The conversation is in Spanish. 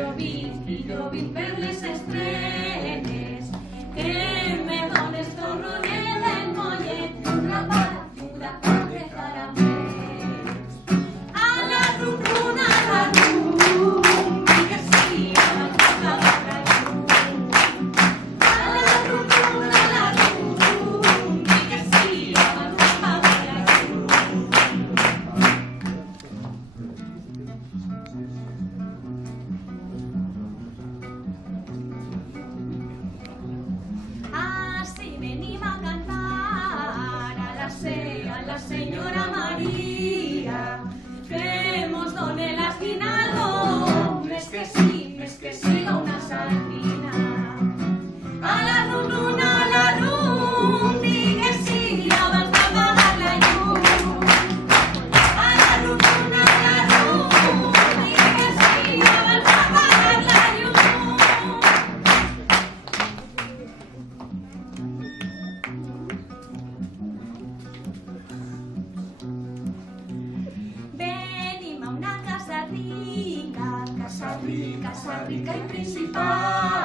jo vinc per les estrenes, que me dones torronet del mollet i un rapat de caramels. A la rum, digues sí, a la puta de la llum. A la rum, digues sí, a la puta de la llum. Así venim a cantar a la senyora Maria, que mos done l'aguinaldo, més que siga una sardina. A la rum, digues sí, abans d'apagar la llum. A la rum, digues sí, abans d'apagar la llum. Venim a una casa rica i principal.